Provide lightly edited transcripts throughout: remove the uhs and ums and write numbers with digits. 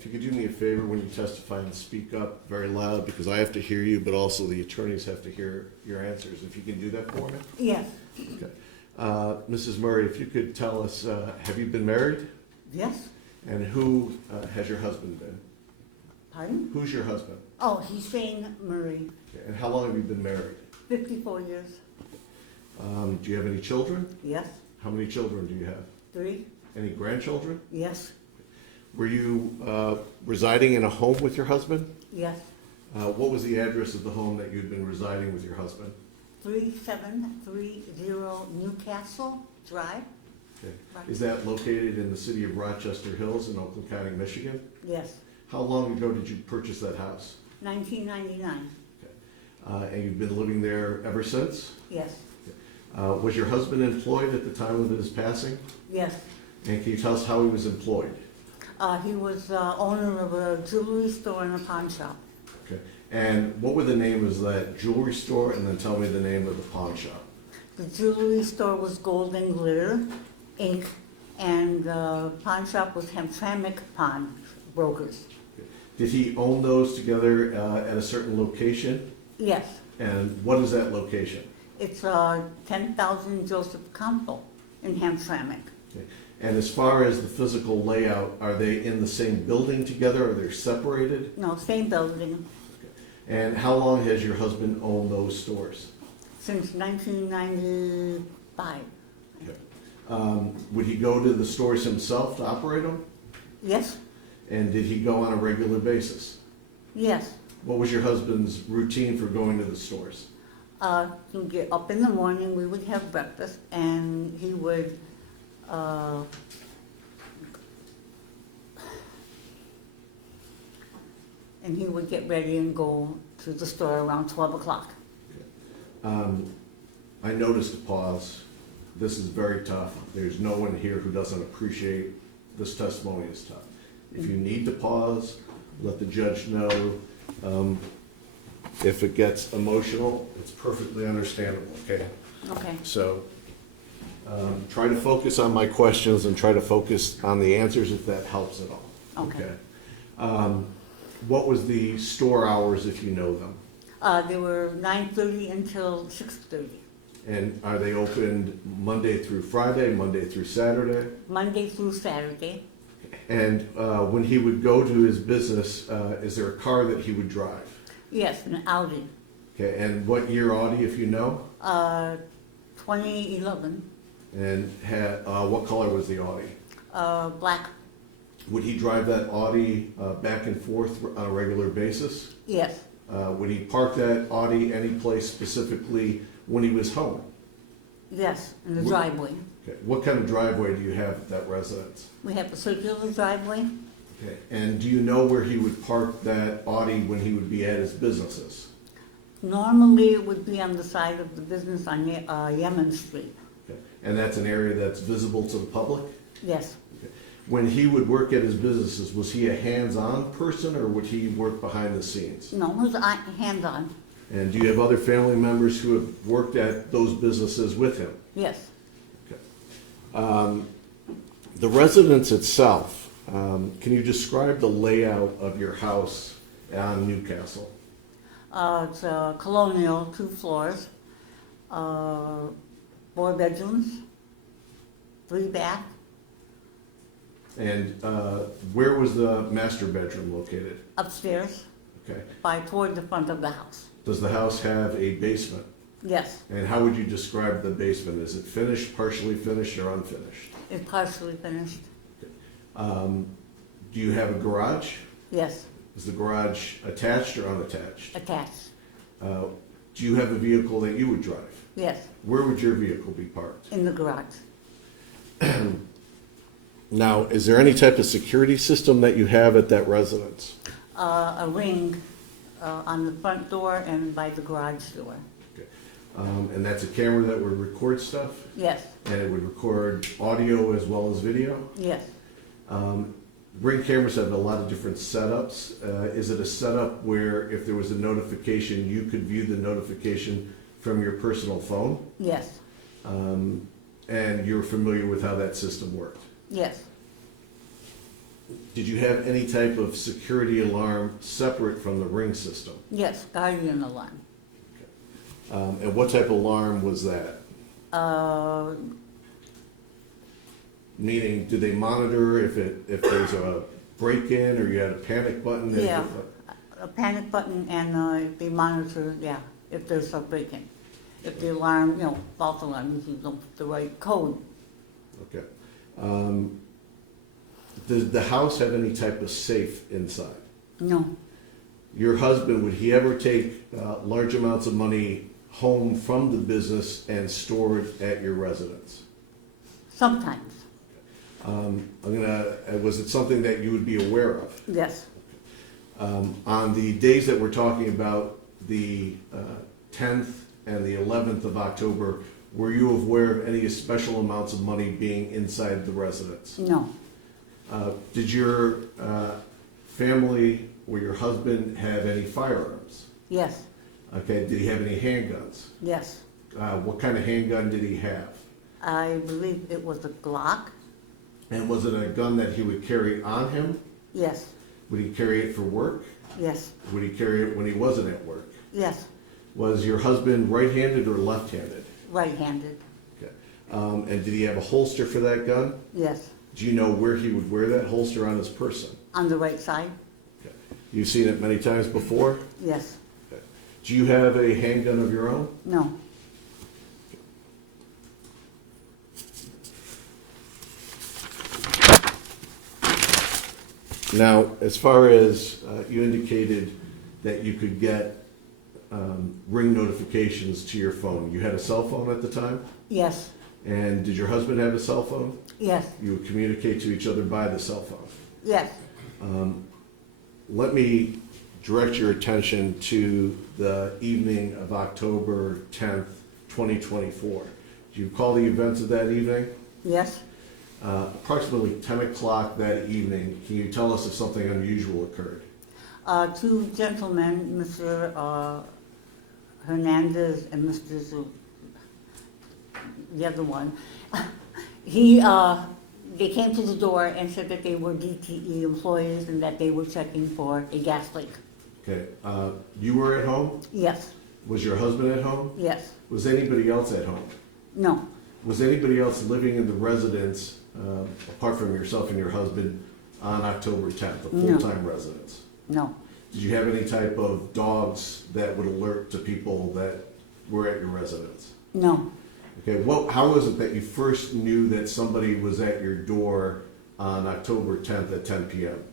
if you could do me a favor when you testify and speak up very loud, because I have to hear you, but also the attorneys have to hear your answers. If you can do that for me? Yes. Okay. Mrs. Murray, if you could tell us, have you been married? Yes. And who has your husband been? Pardon? Who's your husband? Oh, Hussein Murray. Okay. And how long have you been married? 54 years. Do you have any children? Yes. How many children do you have? 3. Any grandchildren? Yes. Were you residing in a home with your husband? Yes. What was the address of the home that you'd been residing with your husband? 3730 Newcastle Drive. Okay. Right. Is that located in the city of Rochester Hills in Oakland County, Michigan? Yes. How long ago did you purchase that house? 1999. Okay. And you've been living there ever since? Yes. Was your husband employed at the time of his passing? Yes. And can you tell us how he was employed? He was owner of a jewelry store and a pawn shop. Okay. And what were the names of that jewelry store, and then tell me the name of the pawn shop? The jewelry store was Gold and Glitter, Inc., and the pawn shop was Hamtramck Pawn Brokers. Okay. Did he own those together at a certain location? Yes. And what is that location? It's 10,000 Joseph Campbell in Hamtramck. Okay. And as far as the physical layout, are they in the same building together? Are they separated? No, same building. Okay. And how long has your husband owned those stores? Since 1995. Okay. Would he go to the stores himself to operate them? Yes? And did he go on a regular basis? Yes. What was your husband's routine for going to the stores? He'd get up in the morning, we would have breakfast, and he would get ready and go to the store around 12 o'clock. I noticed a pause. This is very tough. There's no one here who doesn't appreciate this testimony is tough. If you need to pause, let the judge know. If it gets emotional, it's perfectly understandable, okay? Okay. So try to focus on my questions and try to focus on the answers if that helps at all. Okay. What was the store hours, if you know them? They were 9:30 until 6:30. And are they opened Monday through Friday, Monday through Saturday? Monday through Saturday. And when he would go to his business, is there a car that he would drive? Yes, an Audi. Okay, and what year Audi, if you know? 2011. And what color was the Audi? Black. Would he drive that Audi back and forth on a regular basis? Yes. Would he park that Audi any place specifically when he was home? Yes, in the driveway. Okay. What kind of driveway do you have at that residence? We have a circular driveway. Okay. And do you know where he would park that Audi when he would be at his businesses? Normally, it would be on the side of the business on Yemen Street. Okay. And that's an area that's visible to the public? Yes. Okay. When he would work at his businesses, was he a hands-on person or would he work behind the scenes? No, it was hands-on. And do you have other family members who have worked at those businesses with him? Yes. Okay. The residence itself, can you describe the layout of your house on Newcastle? It's a colonial, 2 floors, 4 bedrooms, 3 bath. And where was the master bedroom located? Upstairs, Okay. toward the front of the house. Does the house have a basement? Yes, And how would you describe the basement? Is it finished, partially finished, or unfinished? it's partially finished. Do you have a garage? Yes, Is the garage attached or unattached? attached. Do you have a vehicle that you would drive? Yes, Where would your vehicle be parked? in the garage. Now, is there any type of security system that you have at that residence? A ring on the front door and by the garage door. Okay. And that's a camera that would record stuff? Yes, And it would record audio as well as video? yes. Ring cameras have a lot of different setups. Is it a setup where if there was a notification, you could view the notification from your personal phone? Yes, And you're familiar with how that system worked? yes. Did you have any type of security alarm separate from the Ring system? Yes, guardian alarm. And what type of alarm was that? Uh, Meaning, did they monitor if there's a break-in or you had a panic button? yeah, a panic button and they monitor, yeah, if there's a break-in. If the alarm, false alarm, usually don't put the right code. Okay. Does the house have any type of safe inside? No, Your husband, would he ever take large amounts of money home from the business and store it at your residence? sometimes, Was it something that you would be aware of? yes, On the days that we're talking about, the 10th and the 11th of October, were you aware of any special amounts of money being inside the residence? no, Did your family or your husband have any firearms? yes, Okay, did he have any handguns? yes. What kind of handgun did he have? I believe it was a Glock, And was it a gun that he would carry on him? yes, Would he carry it for work? yes, Would he carry it when he wasn't at work? yes, Was your husband right-handed or left-handed? right-handed, Okay. And did he have a holster for that gun? yes, Do you know where he would wear that holster on his person? on the right side, Okay. You've seen it many times before? yes, Okay. Do you have a handgun of your own? no, Now, as far as you indicated that you could get Ring notifications to your phone, you had a cell phone at the time? yes, And did your husband have a cell phone? yes, You would communicate to each other by the cell phone. yes, Let me direct your attention to the evening of October 10th, 2024. Do you recall the events of that evening? yes. Approximately 10 o'clock that evening, can you tell us if something unusual occurred? Two gentlemen, Mr. Hernandez and Mr. The other one, they came to the door and said that they were DTE employees and that they were checking for a gas leak. Okay, you were at home? Yes, Was your husband at home? yes, Was anybody else at home? no, Was anybody else living in the residence, apart from yourself and your husband, on October 10th, a No. full-time residence? no, Did you have any type of dogs that would alert to people that were at your residence? no. Okay, how was it that you first knew that somebody was at your door on October 10th at 10 p.m.?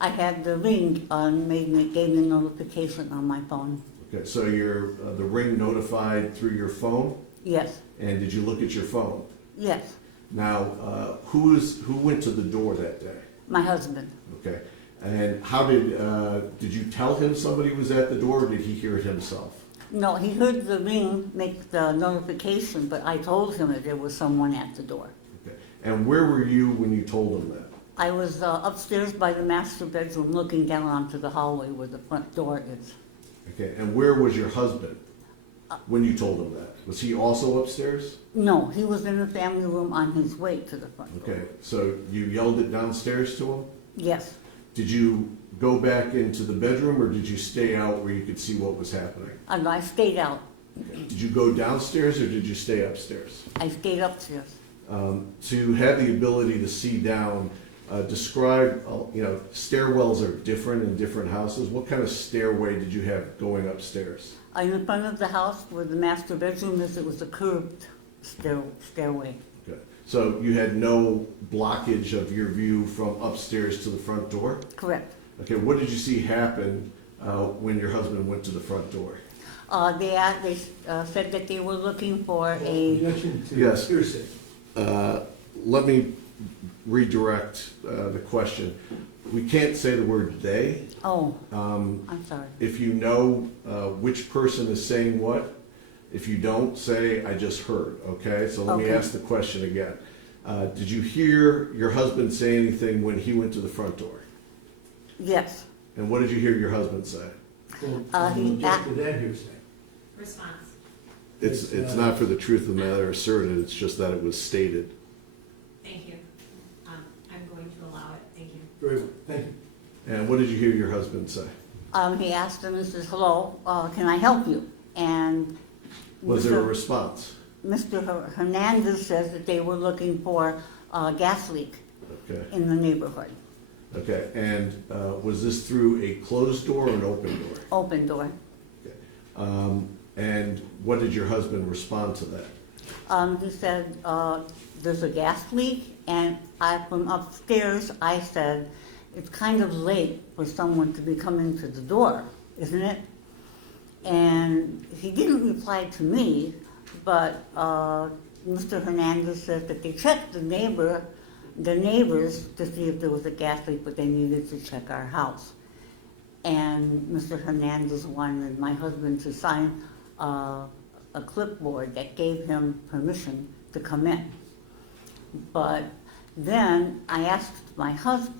I had the ring gave me a notification on my phone. Okay, so the Ring notified through your phone, Yes, and did you look at your phone? yes, Now, who went to the door that day? my husband. Okay, and how did you tell him somebody was at the door, or did he hear it himself? No, he heard the ring make the notification, but I told him that there was someone at the door. Okay, and where were you when you told him that? I was upstairs by the master bedroom looking down onto the hallway where the front door is. Okay, and where was your husband when you told him that? Was he also upstairs? No, he was in the family room on his way to the front door. Okay, so you yelled it downstairs to him? Yes, Did you go back into the bedroom, or did you stay out where you could see what was happening? and I stayed out. Did you go downstairs, or did you stay upstairs? I stayed upstairs. To have the ability to see down, describe, stairwells are different in different houses. What kind of stairway did you have going upstairs? In the front of the house where the master bedroom is, it was a curved stairway. Okay. So you had no blockage of your view from upstairs to the front door? Correct. Okay, what did you see happen when your husband went to the front door? They said that they were looking for a, Objection to Yes. hearsay. Let me redirect the question. We can't say the word "they." I'm sorry. If you know which person is saying what, if you don't, say, "I just heard," okay? So let me Okay. ask the question again. Did you hear your husband say anything when he went to the front door? Yes, And what did you hear your husband say? Well, he object to that hearsay. Response. It's not for the truth of the matter asserted, it's just that it was stated. Thank you. I'm going to allow it. Thank you. Very well, thank you. And what did you hear your husband say? He asked him, he says, hello, can I help you? And Was there a Mr. response? Mr. Hernandez says that they were looking for a gas leak Okay, in the neighborhood, okay. And was this through a closed door or an open door? open door. Okay. And what did your husband respond to that? He said, there's a gas leak, and from upstairs, I said, it's kind of late for someone to be coming to the door, isn't it? And he didn't reply to me, but Mr. Hernandez said that they checked the neighbors to see if there was a gas leak, but they needed to check our house. And Mr. Hernandez wanted my husband to sign a clipboard that gave him permission to come in. But then I asked my husband,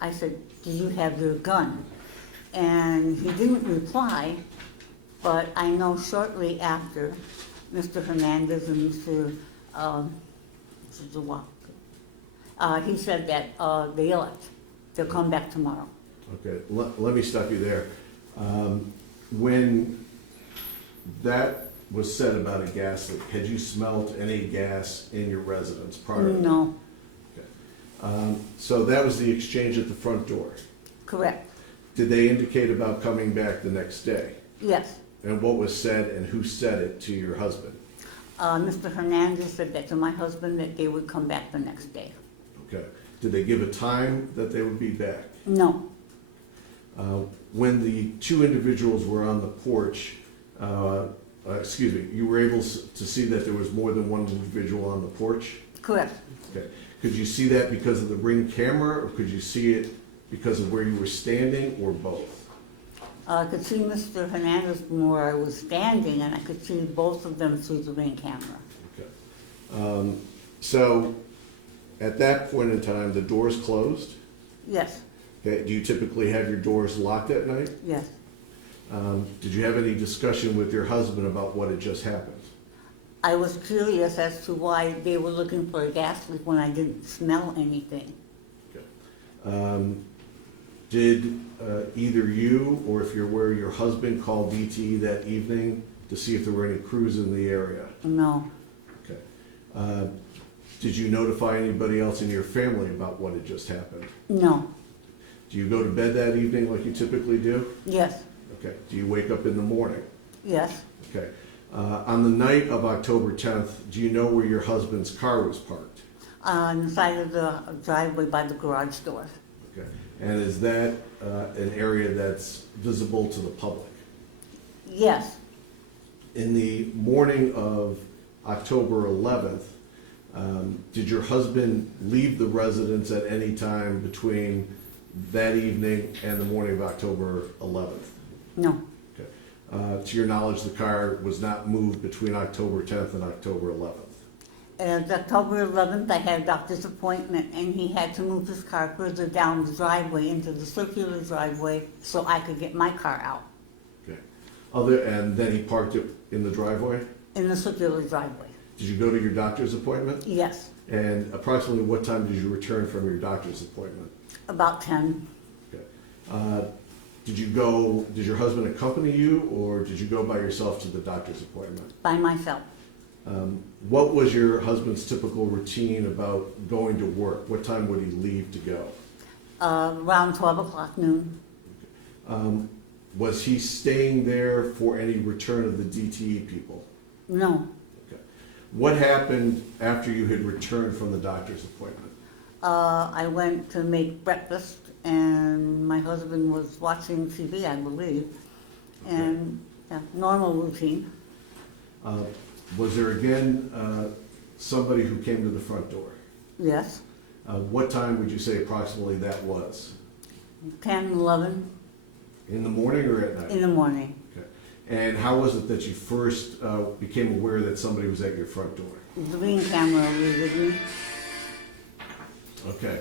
I said, do you have your gun? And he didn't reply, but I know shortly after, Mr. Hernandez and Mr. He said that they left. They'll come back tomorrow. Okay, let me stop you there. When that was said about a gas leak, had you smelled any gas in your residence prior? No, Okay. So that was the exchange at the front door. correct. Did they indicate about coming back the next day? Yes. And what was said and who said it to your husband? Mr. Hernandez said that to my husband that they would come back the next day. Okay. Did they give a time that they would be back? No, When the two individuals were on the porch, you were able to see that there was more than one individual on the porch? correct. Okay. Could you see that because of the Ring camera, or could you see it because of where you were standing, or both? I could see Mr. Hernandez from where I was standing, and I could see both of them through the Ring camera. Okay. So, at that point in time, the doors closed? Yes, Okay. Do you typically have your doors locked at night? yes. Did you have any discussion with your husband about what had just happened? I was curious as to why they were looking for a gas leak when I didn't smell anything. Okay. Did either you, or if you're aware, your husband call DTE that evening to see if there were any crews in the area? No, Okay. Did you notify anybody else in your family about what had just happened? no, Do you go to bed that evening like you typically do? yes, Okay. Do you wake up in the morning? yes. Okay. On the night of October 10th, do you know where your husband's car was parked? On the side of the driveway by the garage door. Okay. And is that an area that's visible to the public? Yes, In the morning of October 11th, did your husband leave the residence at any time between that evening and the morning of October 11th? no, Okay. To your knowledge, the car was not moved between October 10th and October 11th? October 11th, I had a doctor's appointment, and he had to move his car further down the driveway into the circular driveway so I could get my car out Okay. And then he parked it in the driveway? in the circular driveway. Did you go to your doctor's appointment? Yes, And approximately what time did you return from your doctor's appointment? about 10. Okay. Did your husband accompany you, or did you go by yourself to the doctor's appointment? By myself. What was your husband's typical routine about going to work? What time would he leave to go? Around 12 o'clock noon. Was he staying there for any return of the DTE people? No. Okay. What happened after you had returned from the doctor's appointment? I went to make breakfast, and my husband was watching TV, I believe, and normal routine. Was there again somebody who came to the front door? Yes, What time would you say approximately that was? 10, 11 In the morning or at night? in the morning. Okay. And how was it that you first became aware that somebody was at your front door? The Ring camera was with me. Okay.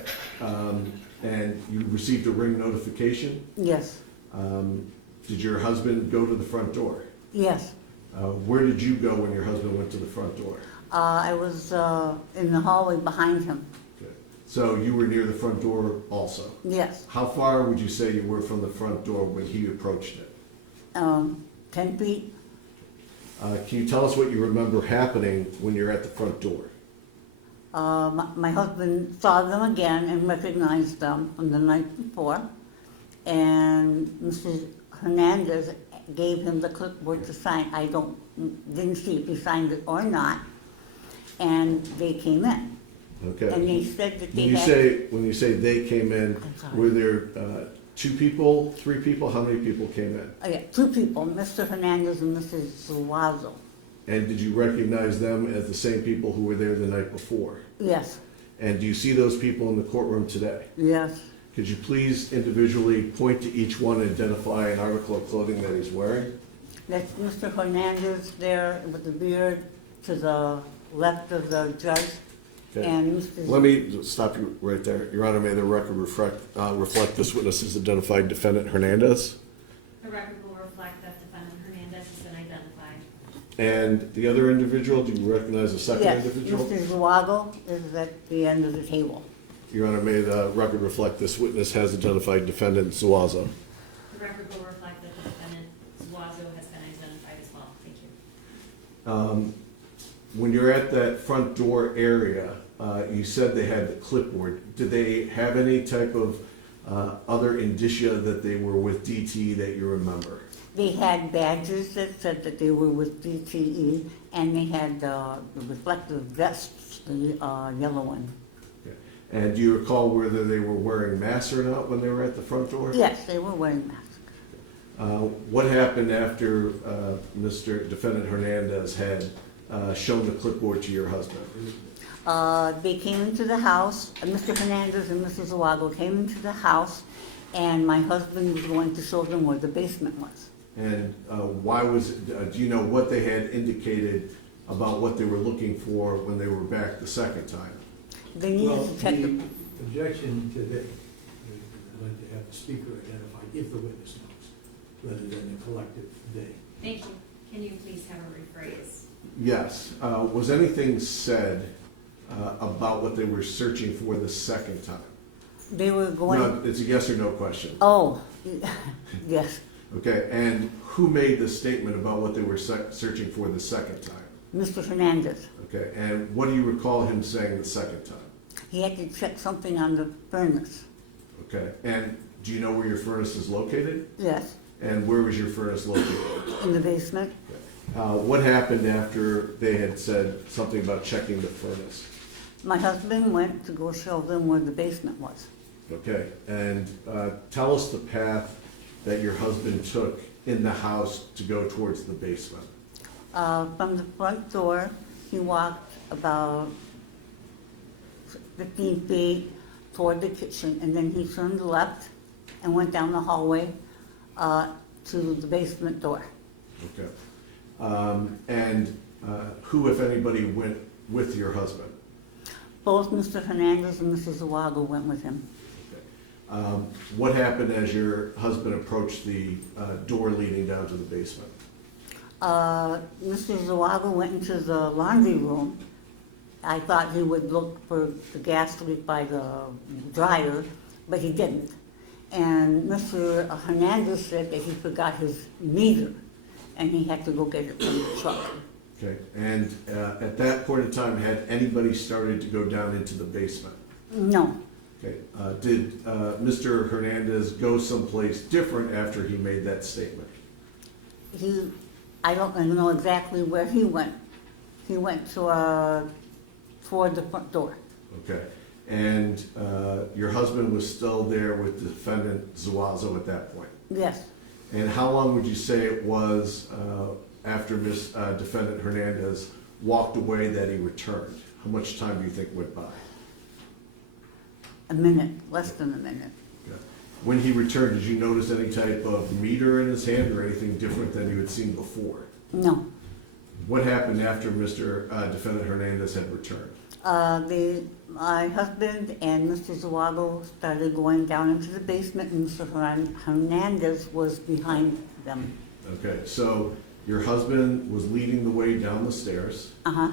And you received a Ring notification? Yes, Did your husband go to the front door? yes. Where did you go when your husband went to the front door? I was in the hallway behind him. Okay. So you were near the front door also? Yes, How far would you say you were from the front door when he approached it? 10 feet. Can you tell us what you remember happening when you're at the front door? My husband saw them again and recognized them from the night before. And Mrs. Hernandez gave him the clipboard to sign. Didn't see if he signed it or not. And they came in. Okay. And they said that they When you say they came in, I'm sorry. were there 2 people, 3 people? How many people came in? Yeah, 2 people, Mr. Hernandez and Mrs. Zuazo. And did you recognize them as the same people who were there the night before? Yes, And do you see those people in the courtroom today? yes. Could you please individually point to each one and identify an article of clothing that he's wearing? That's Mr. Hernandez there with the beard to the left of the judge. Okay. And Mr. Let me stop you right there. Your Honor, may the record reflect this witness is identified defendant Hernandez? The record will reflect that defendant Hernandez has been identified. And the other individual, do you recognize the second Yes, individual? Mr. Zuago is at the end of the table. Your Honor, may the record reflect this witness has identified defendant Zuazo. The record will reflect that the defendant Zuazo has been identified as well. Thank you. When you're at that front door area, you said they had the clipboard. Did they have any type of other indicia that they were with DT that you remember? They had badges that said that they were with DTE, and they had the reflective vests, the yellow one. Okay. And do you recall whether they were wearing masks or not when they were at the front door? Yes, they were wearing masks. What happened after Mr. Defendant Hernandez had shown the clipboard to your husband? They came into the house, Mr. Hernandez and Mrs. Zuago came into the house, and my husband was going to show them where the basement was. And why was, do you know what they had indicated about what they were looking for when they were back the second time? They needed Well, to check the the, objection to the, I'd like to have the speaker identify if the witness knows, rather than the collective they. Thank you. Can you please have a rephrase? Yes. Was anything said about what they were searching for the second time? they were going, No, it's a yes or no question. oh, yes, Okay, and who made the statement about what they were searching for the second time? Mr. Hernandez. Okay, and what do you recall him saying the second time? He had to check something on the furnace. Okay, and do you know where your furnace is located? Yes, And where was your furnace located? in the basement. What happened after they had said something about checking the furnace? My husband went to go show them where the basement was. Okay, and tell us the path that your husband took in the house to go towards the basement. From the front door, he walked about 15 feet toward the kitchen, and then he turned left and went down the hallway to the basement door. Okay. And who, if anybody, went with your husband? Both Mr. Hernandez and Mrs. Zuago went with him. Okay. What happened as your husband approached the door leading down to the basement? Mr. Zuago went into the laundry room. I thought he would look for the gas leak by the dryer, but he didn't. And Mr. Hernandez said that he forgot his meter, and he had to go get it from the truck. Okay, and at that point in time, had anybody started to go down into the basement? No, Okay, did Mr. Hernandez go someplace different after he made that statement? I don't know exactly where he went. He went to, toward the front door. Okay, and your husband was still there with defendant Zuazo at that point? Yes, And how long would you say it was after defendant Hernandez walked away that he returned? How much time do you think went by? a minute, less than a minute. Okay. When he returned, did you notice any type of meter in his hand or anything different than you had seen before? No. What happened after Mr. Defendant Hernandez had returned? My husband and Mr. Zuago started going down into the basement, and Mr. Hernandez was behind them. Okay, so your husband was leading the way down the stairs, Uh-huh,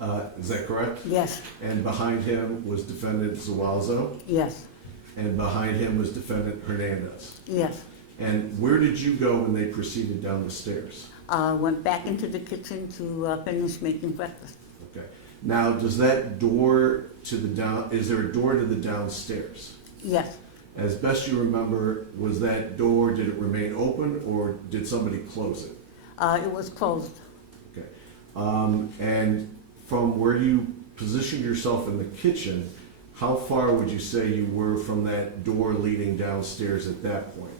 Is that correct? Yes, And behind him was defendant Zuazo, yes, and behind him was defendant Hernandez. yes. And where did you go when they proceeded down the stairs? Went back into the kitchen to finish making breakfast. Okay. Now, does that door to the is there a door to the downstairs? Yes, As best you remember, was that door, did it remain open or did somebody close it? it was closed. Okay. And from where you positioned yourself in the kitchen, how far would you say you were from that door leading downstairs at that point?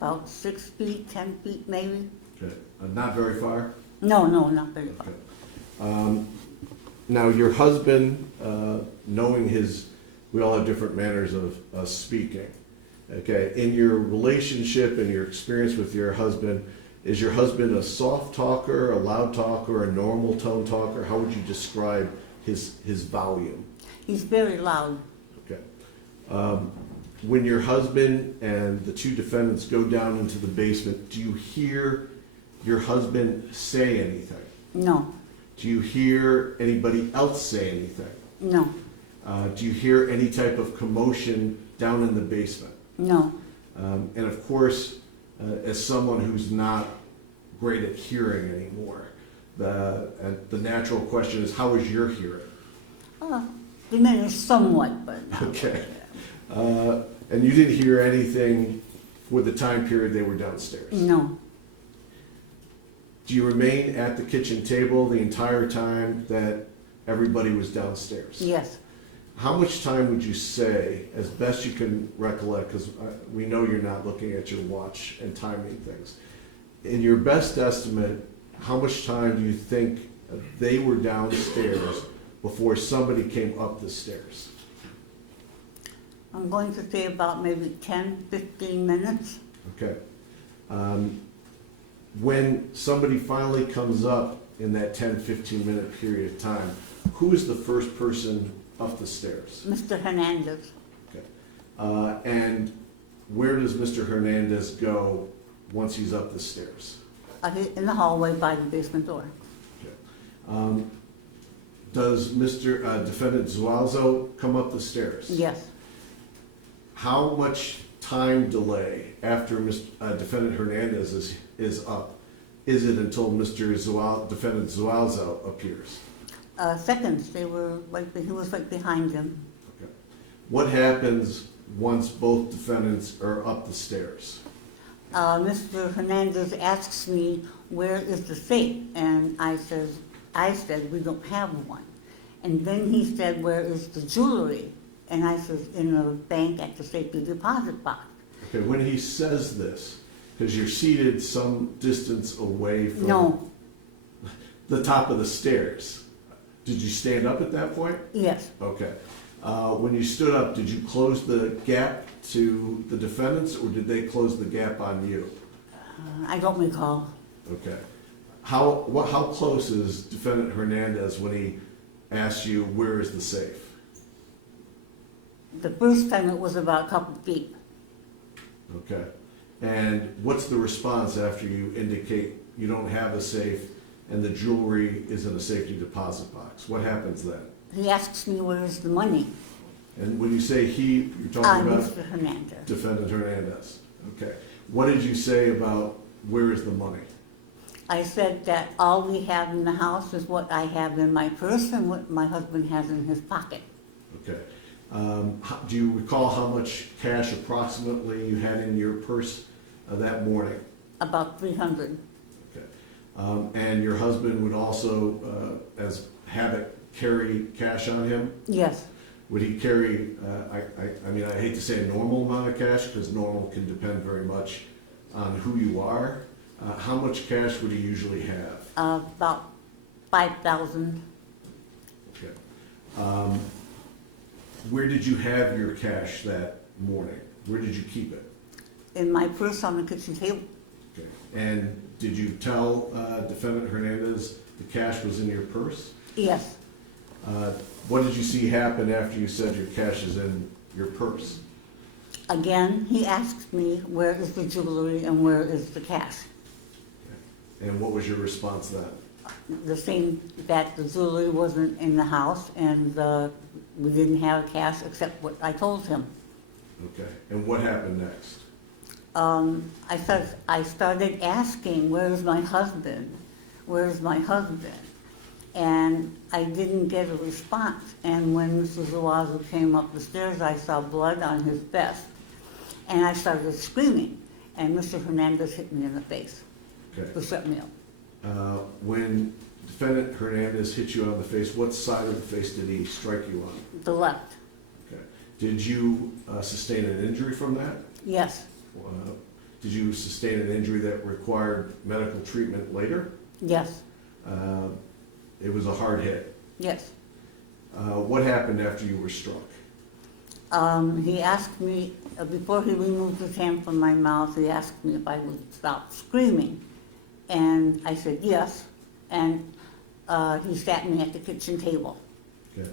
About 6 feet, 10 feet maybe. Okay. Not very far? No, not very far. Okay. Now, your husband, knowing we all have different manners of speaking. Okay, in your relationship and your experience with your husband, is your husband a soft talker, a loud talker, a normal tone talker? How would you describe his volume? He's very loud. Okay. When your husband and the two defendants go down into the basement, do you hear your husband say anything? No, Do you hear anybody else say anything? no, Do you hear any type of commotion down in the basement? no. And of course, as someone who's not great at hearing anymore, the natural question is, how is your hearing? Diminished somewhat, but not Okay. really. And you didn't hear anything for the time period they were downstairs? No, Do you remain at the kitchen table the entire time that everybody was downstairs? yes. How much time would you say, as best you can recollect, because we know you're not looking at your watch and timing things, in your best estimate, how much time do you think they were downstairs before somebody came up the stairs? I'm going to say about maybe 10, 15 minutes. Okay. When somebody finally comes up in that 10, 15-minute period of time, who is the first person up the stairs? Mr. Hernandez. Okay. And where does Mr. Hernandez go once he's up the stairs? In the hallway by the basement door. Okay. Does Mr. Defendant Zuazo come up the stairs? Yes. How much time delay after Defendant Hernandez is up is it until Defendant Zuazo appears? Seconds. He was right behind him. Okay. What happens once both defendants are up the stairs? Mr. Hernandez asks me, where is the safe? And I said, we don't have one. And then he said, where is the jewelry? And I said, in the bank at the safety deposit box. Okay, when he says this, because you're seated some distance away from No, the top of the stairs, did you stand up at that point? yes, Okay. When you stood up, did you close the gap to the defendants, or did they close the gap on you? I don't recall. Okay. How close is Defendant Hernandez when he asks you, where is the safe? The first time it was about a couple feet. Okay. And what's the response after you indicate you don't have a safe and the jewelry is in a safety deposit box? What happens then? He asks me, where is the money? And when you say he, you're talking about Mr. Hernandez. Defendant Hernandez. Okay. What did you say about where is the money? I said that all we have in the house is what I have in my purse and what my husband has in his pocket. Okay. Do you recall how much cash approximately you had in your purse that morning? About 300. Okay. And your husband would also, as habit, carry cash on him? Yes, Would he carry, I mean, I hate to say a normal amount of cash, because normal can depend very much on who you are. How much cash would he usually have? about 5,000. Okay. Where did you have your cash that morning? Where did you keep it? In my purse on the kitchen table. Okay. And did you tell Defendant Hernandez the cash was in your purse? Yes. What did you see happen after you said your cash is in your purse? Again, he asked me, where is the jewelry and where is the cash? Okay. And what was your response then? the same, that the jewelry wasn't in the house and we didn't have cash except what I told him. Okay, and what happened next? I started asking, where's my husband? Where's my husband? And I didn't get a response. And when Mr. Zuazo came up the stairs, I saw blood on his vest. And I started screaming. And Mr. Hernandez hit me in the face Okay. to shut me up. When defendant Hernandez hit you on the face, what side of the face did he strike you on? The left, Okay. Did you sustain an injury from that? yes, Did you sustain an injury that required medical treatment later? yes, It was a hard hit. yes. What happened after you were struck? He asked me, before he removed his hand from my mouth, he asked me if I would stop screaming. And I said yes, and he sat me at the kitchen table. Okay.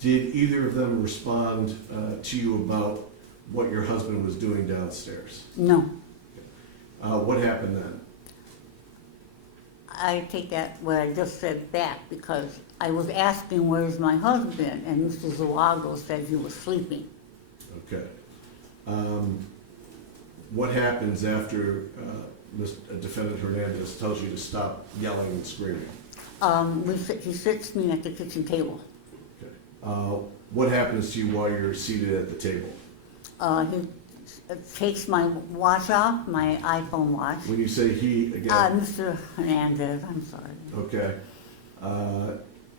Did either of them respond to you about what your husband was doing downstairs? No, What happened then? I take that what I just said back because I was asking where's my husband, and Mr. Zuago said he was sleeping. Okay. What happens after Defendant Hernandez tells you to stop yelling and screaming? He sits me at the kitchen table. Okay. What happens to you while you're seated at the table? He takes my watch off, my iPhone watch. When you say he, again, Mr. Hernandez, I'm sorry. okay.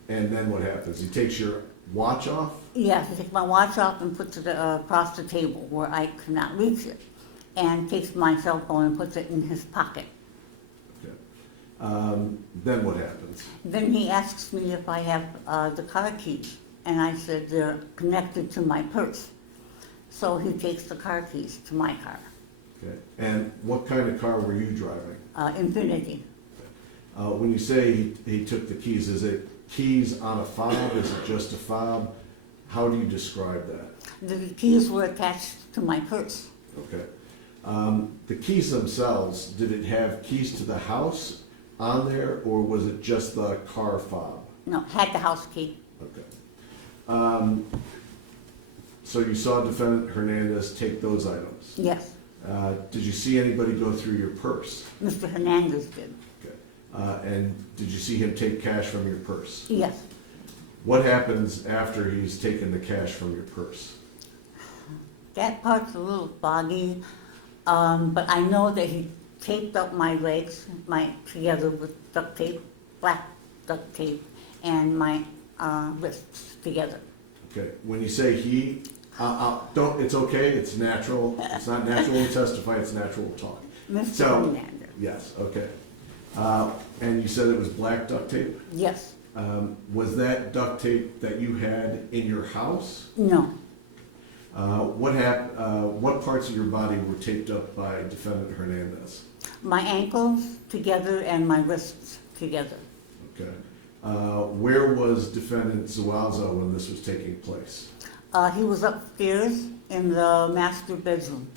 And then what happens? He takes your watch off? Yes, he takes my watch off and puts it across the table where I could not reach it, and takes my cell phone and puts it in his pocket. Okay. Then what happens? Then he asks me if I have the car keys, and I said they're connected to my purse. So he takes the car keys to my car, Okay. And what kind of car were you driving? Infinity. When you say he took the keys, is it keys on a fob? Is it just a fob? How do you describe that? The keys were attached to my purse. Okay. The keys themselves, did it have keys to the house on there, or was it just the car fob? No, had the house key. Okay. So you saw Defendant Hernandez take those items. Yes, Did you see anybody go through your purse? Mr. Hernandez did. Okay. And did you see him take cash from your purse? Yes. What happens after he's taken the cash from your purse? That part's a little foggy, but I know that he taped up my legs, together with duct tape, black duct tape, and my wrists together. Okay. When you say he, don't. It's okay. It's natural. It's not natural to testify. It's natural to talk. Mr. So, Hernandez. yes. Okay. And you said it was black duct tape. Yes. Was that duct tape that you had in your house? No. What parts of your body were taped up by Defendant Hernandez? My ankles together and my wrists together. Okay. Where was Defendant Zuazo when this was taking place? He was upstairs in the master bedroom.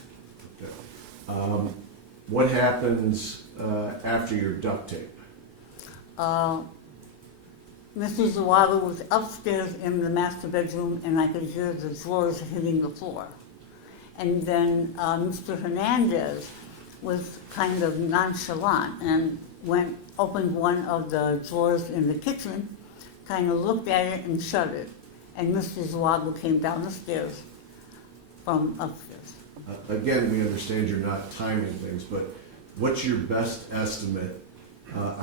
Okay. What happens after your duct tape? Mr. Zuago was upstairs in the master bedroom, and I could hear the drawers hitting the floor. And then Mr. Hernandez was kind of nonchalant and opened one of the drawers in the kitchen, kind of looked at it and shut it. And Mr. Zuago came down the stairs from upstairs. Again, we understand you're not timing things, but what's your best estimate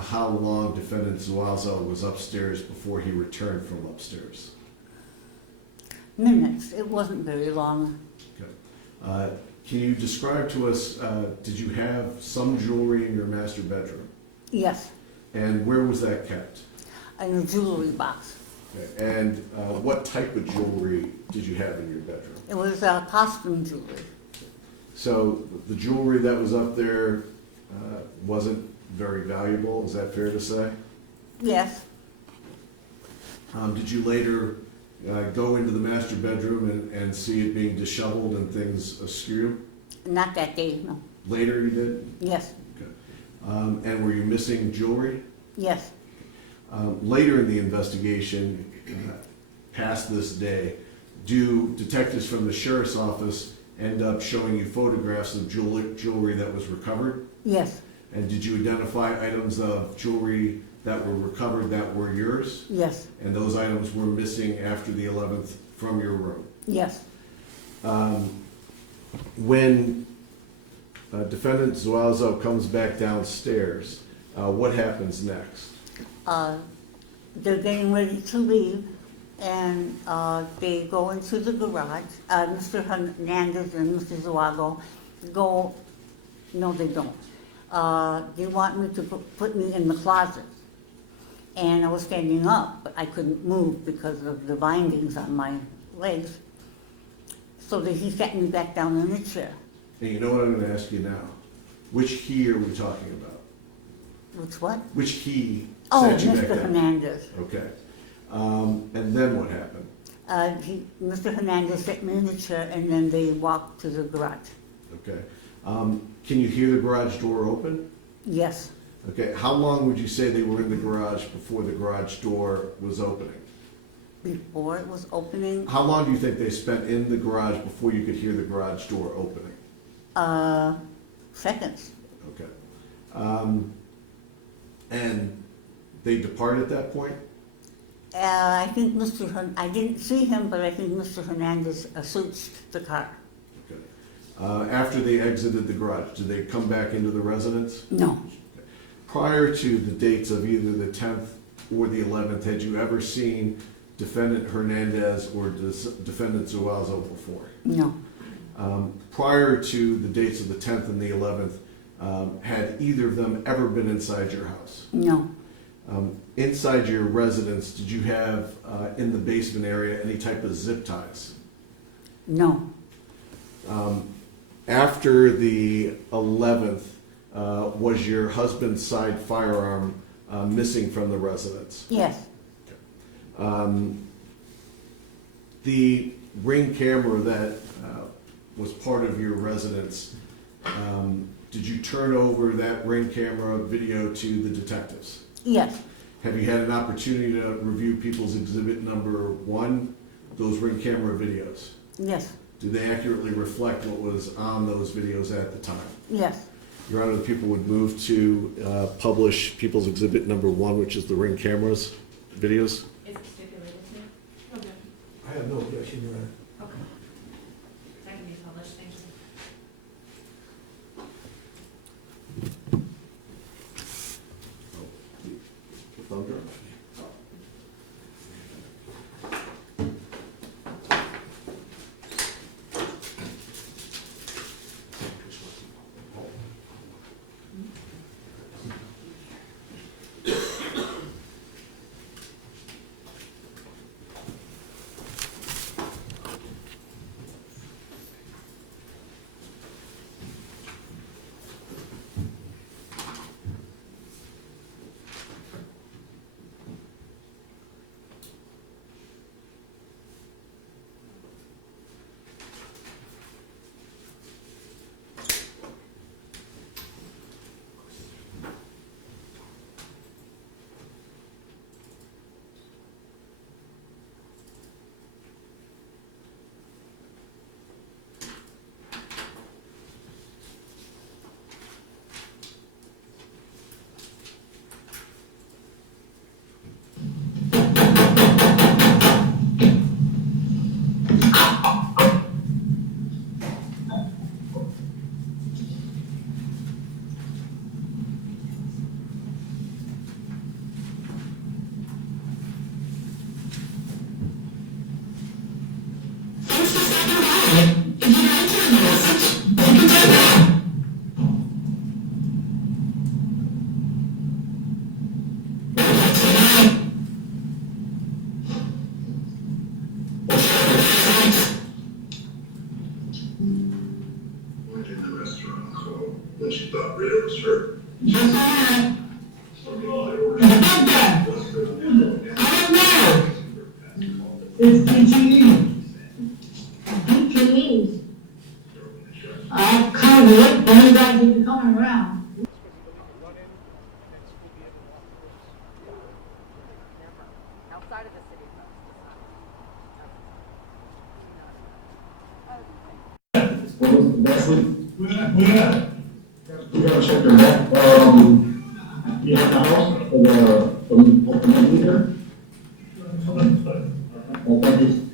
how long Defendant Zuazo was upstairs before he returned from upstairs? Minutes. It wasn't very long. Okay. Can you describe to us, did you have some jewelry in your master bedroom? Yes, And where was that kept? in a jewelry box. Okay. And what type of jewelry did you have in your bedroom? It was costume jewelry. So the jewelry that was up there wasn't very valuable, is that fair to say? Yes, Did you later go into the master bedroom and see it being disheveled and things askew? not that day, no. Later you did? Yes, Okay. And were you missing jewelry? yes. Later in the investigation, past this day, do detectives from the sheriff's office end up showing you photographs of jewelry that was recovered? Yes, And did you identify items of jewelry that were recovered that were yours? yes, And those items were missing after the 11th from your room? yes. When defendant Zuazo comes back downstairs, what happens next? They're getting ready to leave, and they go into the garage. Mr. Hernandez and Mr. Zuago go, no, they don't. They want me to put me in the closet. And I was standing up, but I couldn't move because of the bindings on my legs. So that he sat me back down in the chair. And you know what I'm going to ask you now? Which he are we talking about? Which what? Which he Oh, sat you back Mr. down? Hernandez. Okay. And then what happened? Mr. Hernandez sat me in the chair, and then they walked to the garage. Okay. Can you hear the garage door open? Yes, Okay. How long would you say they were in the garage before the garage door was opening? before it was opening, How long do you think they spent in the garage before you could hear the garage door opening? seconds. Okay. And they depart at that point? I think I didn't see him, but I think Mr. Hernandez searched the car. Okay. After they exited the garage, did they come back into the residence? No, Prior to the dates of either the 10th or the 11th, had you ever seen defendant Hernandez or defendant Zuazo before? no, Prior to the dates of the 10th and the 11th, had either of them ever been inside your house? no, Inside your residence, did you have in the basement area any type of zip ties? no, After the 11th, was your husband's side firearm missing from the residence? yes, The Ring camera that was part of your residence, did you turn over that Ring camera video to the detectives? yes, Have you had an opportunity to review People's Exhibit number 1, those Ring camera videos? yes, Do they accurately reflect what was on those videos at the time? yes, Your Honor, the people would move to publish People's Exhibit number 1, which is the Ring cameras videos. Is it stipulated to? Okay. I have no objection, Your Honor. Okay. That can be published, thank you. Thumb drive. Went in the restaurant, so when she thought Rita was hurt. It's PGE. PGE. I'll cover it, but you guys keep coming around. last week? Yeah. We gotta check your back, you have the house for the meter? Well, thank you.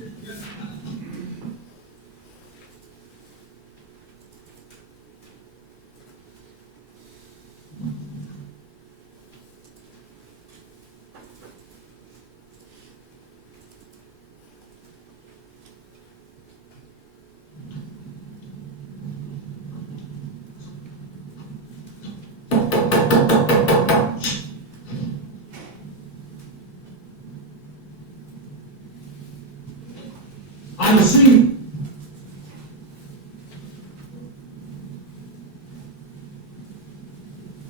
On the scene.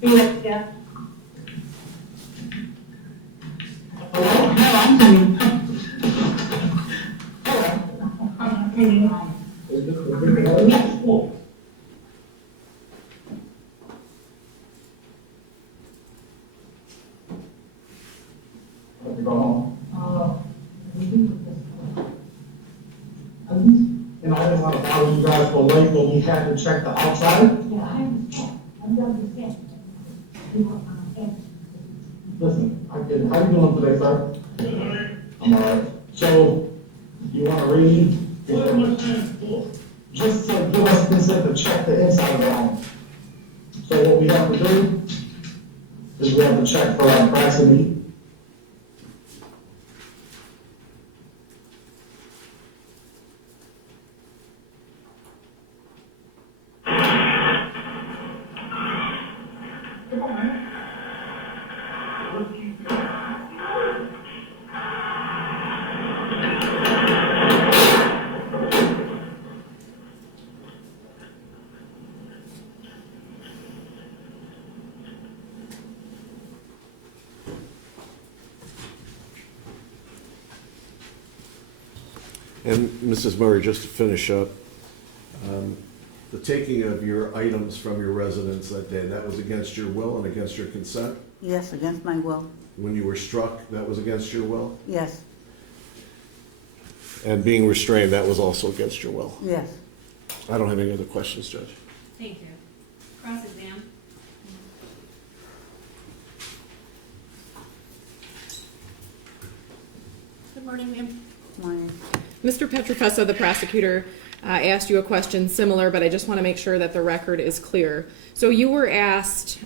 Yes, yeah. Hello? No, I'm doing. Yes. Have to go home. And I didn't want to bother you guys for late, but we had to check the outside. Yeah, I understand. I understand. Listen, how you doing today, sir? I'm all right. So, you want to read? What am I saying for? Just to give us consent to check the inside of the home. So what we have to do is we have to check for our proximity. And Mrs. Murray, just to finish up, the taking of your items from your residence that day, that was against your will and against your consent? Yes, against my will. When you were struck, that was against your will? Yes, And being restrained, that was also against your will? yes. I don't have any other questions, Judge. Thank you. Cross-exam. Good morning, ma'am. Mine. Mr. Petrofessa, the prosecutor, asked you a question similar, but I just want to make sure that the record is clear. So you were asked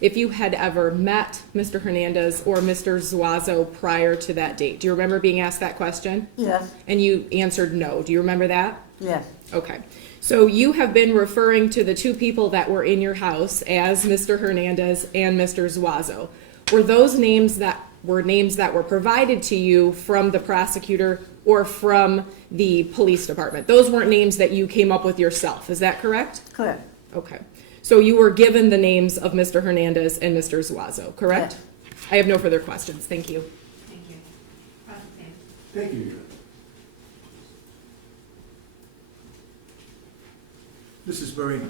if you had ever met Mr. Hernandez or Mr. Zuazo prior to that date. Do you remember being asked that question? Yes, And you answered no. Do you remember that? yes, Okay. So you have been referring to the two people that were in your house as Mr. Hernandez and Mr. Zuazo. Were those names that were provided to you from the prosecutor or from the police department? Those weren't names that you came up with yourself. Is that correct? correct. Okay. So you were given the names of Mr. Hernandez and Mr. Zuazo, correct? I have no further questions. Thank you. Thank you. Cross-exam. Thank you. Mrs. Murray,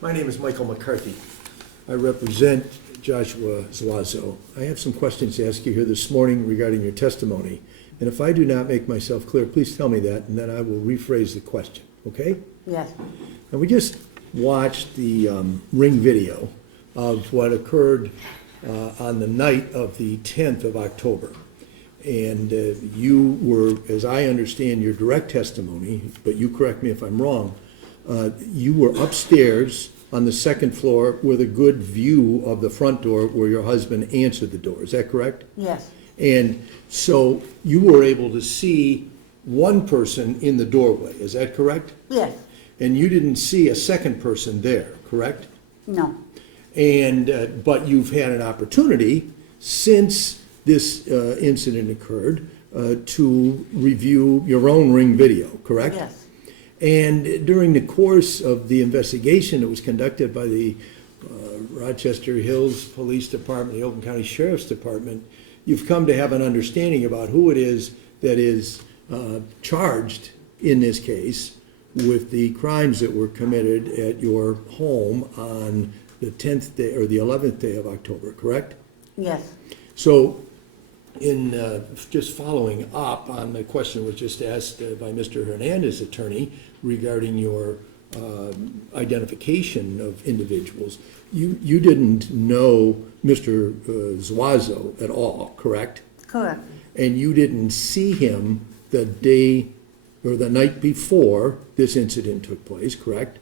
my name is Michael McCarthy. I represent Joshua Zuazo. I have some questions to ask you here this morning regarding your testimony. And if I do not make myself clear, please tell me that, and then I will rephrase the question, okay? Yes, And we just watched the ring video of what occurred on the night of the 10th of October. And you were, as I understand your direct testimony, but you correct me if I'm wrong, you were upstairs on the second floor with a good view of the front door where your husband answered the door. Is that correct? yes, And so you were able to see one person in the doorway. Is that correct? yes, And you didn't see a second person there, correct? no, And but you've had an opportunity since this incident occurred to review your own ring video, correct? yes, And during the course of the investigation that was conducted by the Rochester Hills Police Department, the Oakland County Sheriff's Department, you've come to have an understanding about who it is that is charged in this case with the crimes that were committed at your home on the 10th day or the 11th day of October, correct? yes, So in just following up on the question was just asked by Mr. Hernandez's attorney regarding your identification of individuals. You didn't know Mr. Zuazo at all, correct? Correct. And you didn't see him the day or the night before this incident took place, correct?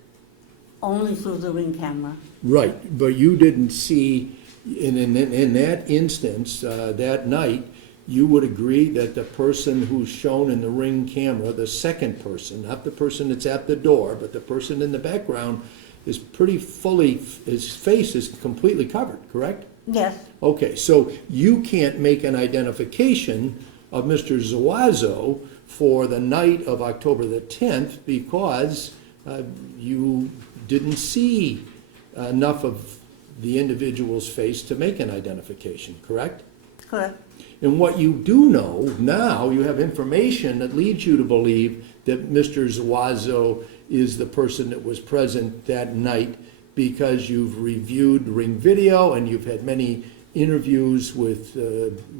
Only through the ring camera. Right, but you didn't see, in that instance, that night, you would agree that the person who's shown in the ring camera, the second person, not the person that's at the door, but the person in the background, is pretty fully, his face is completely covered, correct? Yes, Okay, so you can't make an identification of Mr. Zuazo for the night of October the 10th because you didn't see enough of the individual's face to make an identification, correct? correct. And what you do know now, you have information that leads you to believe that Mr. Zuazo is the person that was present that night because you've reviewed ring video and you've had many interviews with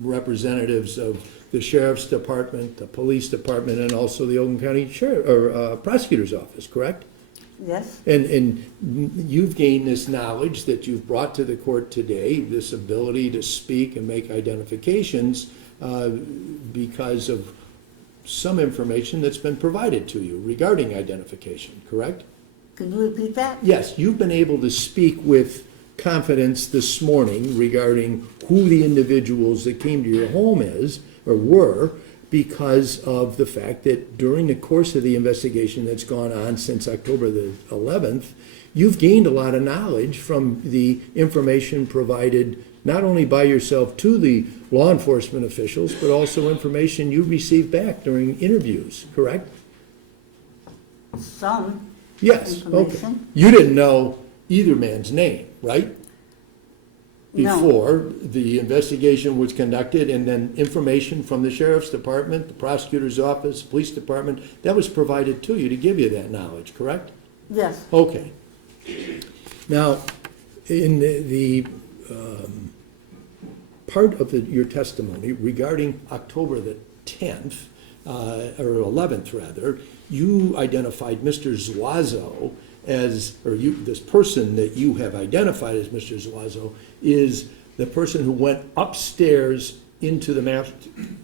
representatives of the sheriff's department, the police department, and also the Oakland County prosecutor's office, correct? Yes, And you've gained this knowledge that you've brought to the court today, this ability to speak and make identifications because of some information that's been provided to you regarding identification, correct? could you repeat that? Yes, you've been able to speak with confidence this morning regarding who the individuals that came to your home is or were because of the fact that during the course of the investigation that's gone on since October the 11th, you've gained a lot of knowledge from the information provided not only by yourself to the law enforcement officials, but also information you received back during interviews, correct? Some Yes, okay. information. You didn't know either man's name, right? No. Before the investigation was conducted, and then information from the sheriff's department, the prosecutor's office, police department, that was provided to you to give you that knowledge, correct? Yes, Okay. Now, in the part of your testimony regarding October the 10th, or 11th rather, you identified Mr. Zuazo as, or this person that you have identified as Mr. Zuazo is the person who went upstairs into the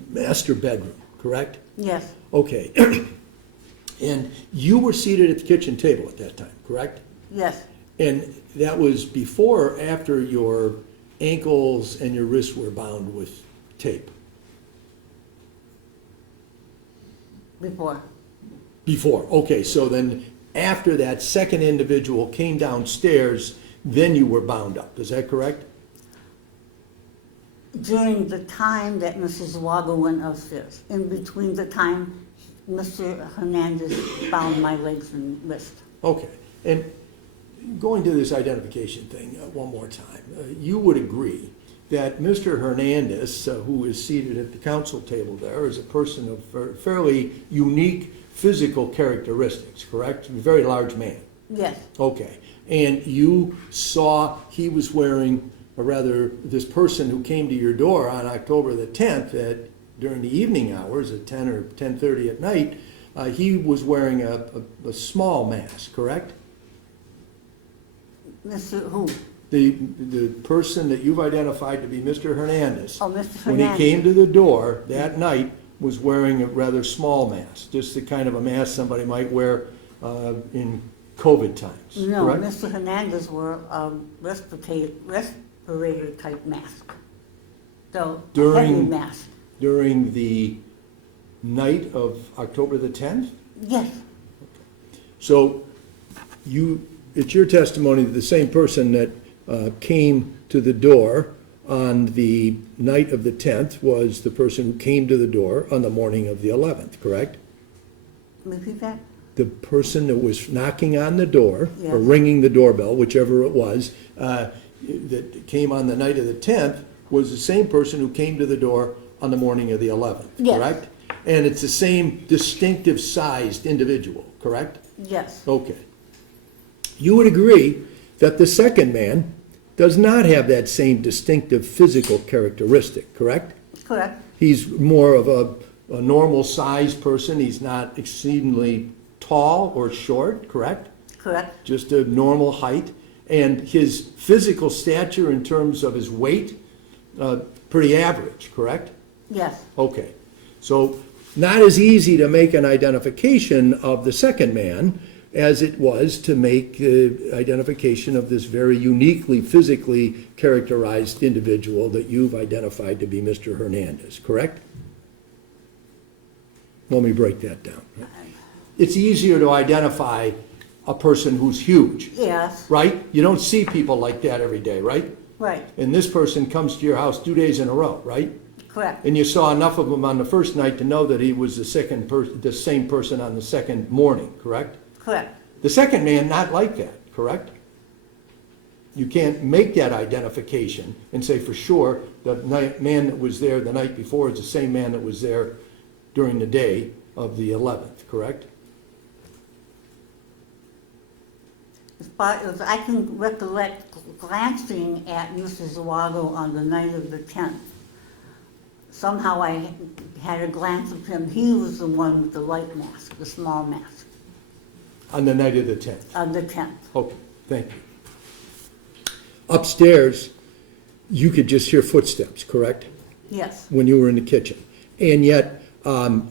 master bedroom, correct? yes, Okay. And you were seated at the kitchen table at that time, correct? yes, And that was before or after your ankles and your wrists were bound with tape? before. Before, okay, so then after that second individual came downstairs, then you were bound up, is that correct? During the time that Mrs. Wago went upstairs, in between the time Mr. Hernandez found my legs and wrist. Okay, and going to this identification thing one more time, you would agree that Mr. Hernandez, who is seated at the council table there, is a person of fairly unique physical characteristics, correct? A very large man. Yes, Okay, and you saw he was wearing, or rather, this person who came to your door on October the 10th during the evening hours at 10 or 10:30 at night, he was wearing a small mask, correct? Mr. Who? The person that you've identified to be Mr. Hernandez. Oh, Mr. When he Hernandez. came to the door that night, was wearing a rather small mask, just the kind of a mask somebody might wear in COVID times, No, correct? Mr. Hernandez wore a respirator type mask. So, a heavy During- mask. During the night of October the 10th? Yes, So it's your testimony that the same person that came to the door on the night of the 10th was the person who came to the door on the morning of the 11th, correct? repeat that? The person that was knocking on the door, or Yes. ringing the doorbell, whichever it was, that came on the night of the 10th, was the same person who came to the door on the morning of the 11th, Yes. correct? And it's the same distinctive sized individual, correct? Yes, Okay. You would agree that the second man does not have that same distinctive physical characteristic, correct? correct. He's more of a normal sized person. He's not exceedingly tall or short, correct? Correct? just a normal height, and his physical stature in terms of his weight, pretty average, correct? Yes, Okay, so not as easy to make an identification of the second man as it was to make the identification of this very uniquely physically characterized individual that you've identified to be Mr. Hernandez, correct? Let me break that down. It's easier to identify a person who's huge, yes, right? You don't see people like that every day, right? right, And this person comes to your house 2 days in a row, right? correct, And you saw enough of him on the first night to know that he was the same person on the second morning, correct? correct, The second man, not like that, correct? You can't make that identification and say for sure the man that was there the night before is the same man that was there during the day of the 11th, correct? as far as I can recollect glancing at Mr. Zawago on the night of the 10th. Somehow I had a glance of him, he was the one with the light mask, the small mask, On the night of the 10th. on the 10th. Okay, thank you. Upstairs, you could just hear footsteps, correct? Yes, When you were in the kitchen. And yet,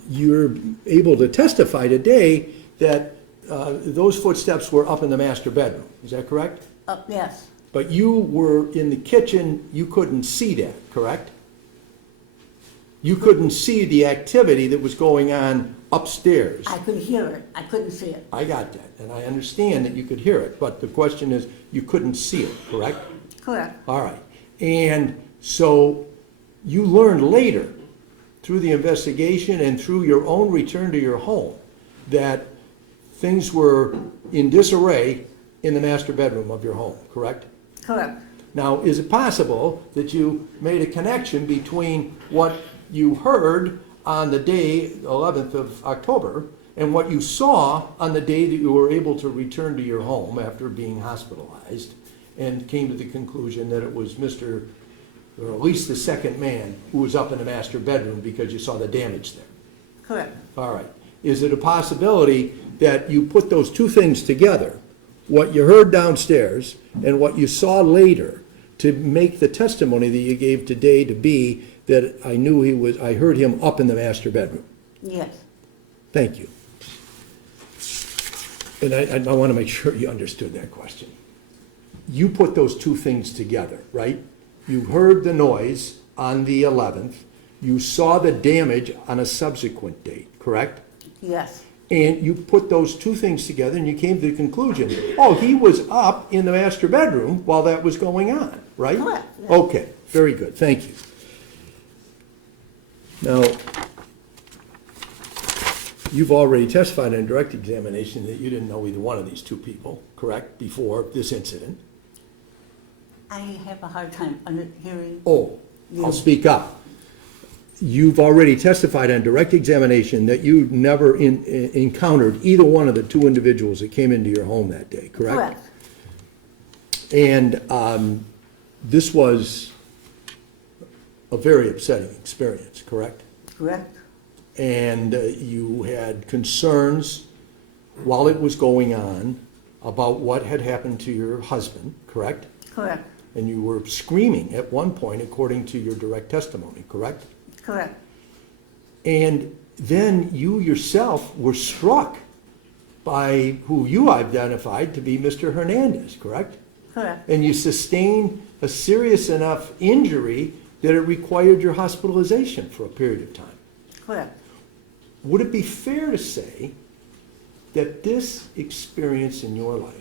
you're able to testify today that those footsteps were up in the master bedroom. Is that correct? yes, But you were in the kitchen, you couldn't see that, correct? You couldn't see the activity that was going on upstairs. I could hear it, I couldn't see it, I got that, and I understand that you could hear it, but the question is, you couldn't see it, correct? correct, All right. And so you learned later, through the investigation and through your own return to your home, that things were in disarray in the master bedroom of your home, correct? correct, Now, is it possible that you made a connection between what you heard on the day, 11th of October, and what you saw on the day that you were able to return to your home after being hospitalized, and came to the conclusion that it was Mr., or at least the second man, who was up in the master bedroom because you saw the damage there? correct, All right. Is it a possibility that you put those two things together, what you heard downstairs and what you saw later, to make the testimony that you gave today to be that I heard him up in the master bedroom? yes, Thank you. And I want to make sure you understood that question. You put those two things together, right? You heard the noise on the 11th. You saw the damage on a subsequent date, correct? yes, And you put those two things together and you came to the conclusion, oh, he was up in the master bedroom while that was going on, right? Correct, yes. Okay, very good, thank you. Now, you've already testified in direct examination that you didn't know either one of these two people, correct, before this incident? I have a hard time hearing. Oh, You. I'll speak up. You've already testified on direct examination that you never encountered either one of the two individuals that came into your home that day, correct? Correct, And this was a very upsetting experience, correct? correct, And you had concerns while it was going on about what had happened to your husband, correct? correct, And you were screaming at one point, according to your direct testimony, correct? correct, And then you yourself were struck by who you identified to be Mr. Hernandez, correct? correct, And you sustained a serious enough injury that it required your hospitalization for a period of time. correct. Would it be fair to say that this experience in your life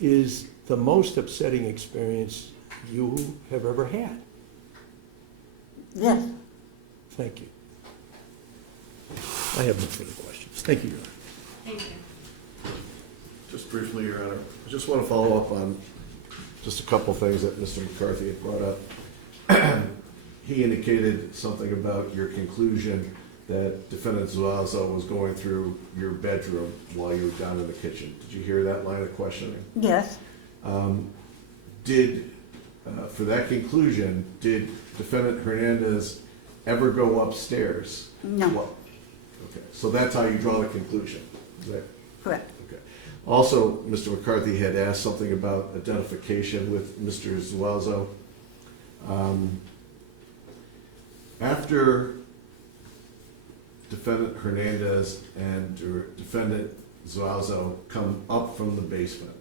is the most upsetting experience you have ever had? Yes, Thank you. I have no further questions. Thank you, Your Honor. Thank you. Just briefly, Your Honor, I just want to follow up on just a couple things that Mr. McCarthy had brought up. He indicated something about your conclusion that Defendant Zuazo was going through your bedroom while you were down in the kitchen. Did you hear that line of questioning? yes, For that conclusion, did Defendant Hernandez ever go upstairs? No. Well, okay, so that's how you draw the conclusion, is that? correct, Okay. Also, Mr. McCarthy had asked something about identification with Mr. Zuazo. After Defendant Hernandez and Defendant Zuazo come up from the basement,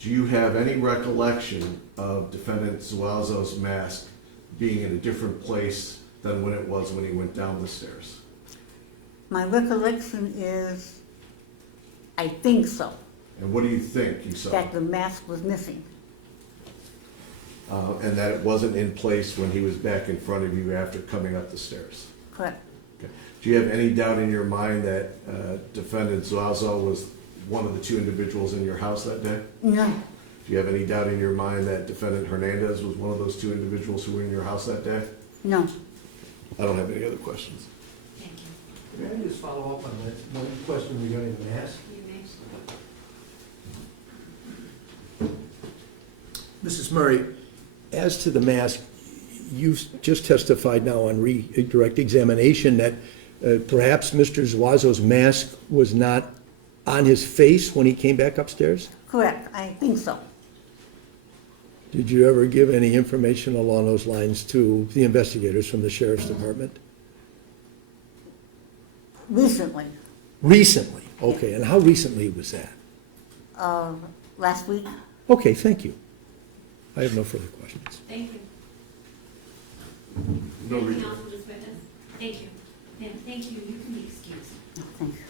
do you have any recollection of Defendant Zuazo's mask being in a different place than when it was when he went down the stairs? My recollection is, I think so, And what do you think you saw? that the mask was missing. And that it wasn't in place when he was back in front of you after coming up the stairs? Correct. Okay. Do you have any doubt in your mind that Defendant Zuazo was one of the two individuals in your house that day? No, Do you have any doubt in your mind that Defendant Hernandez was one of those two individuals who were in your house that day? no. I don't have any other questions. Thank you. May I just follow up on that one question regarding the mask? You may. Mrs. Murray, as to the mask, you've just testified now on redirect examination that perhaps Mr. Zuazo's mask was not on his face when he came back upstairs? Correct, I think so. Did you ever give any information along those lines to the investigators from the sheriff's department? Recently, Recently, okay, and how recently was that? last week, Okay, thank you. I have no further questions. Thank you. No Anything reason. else for this witness? Thank you. Ma'am, thank you. You can be excused. thank you.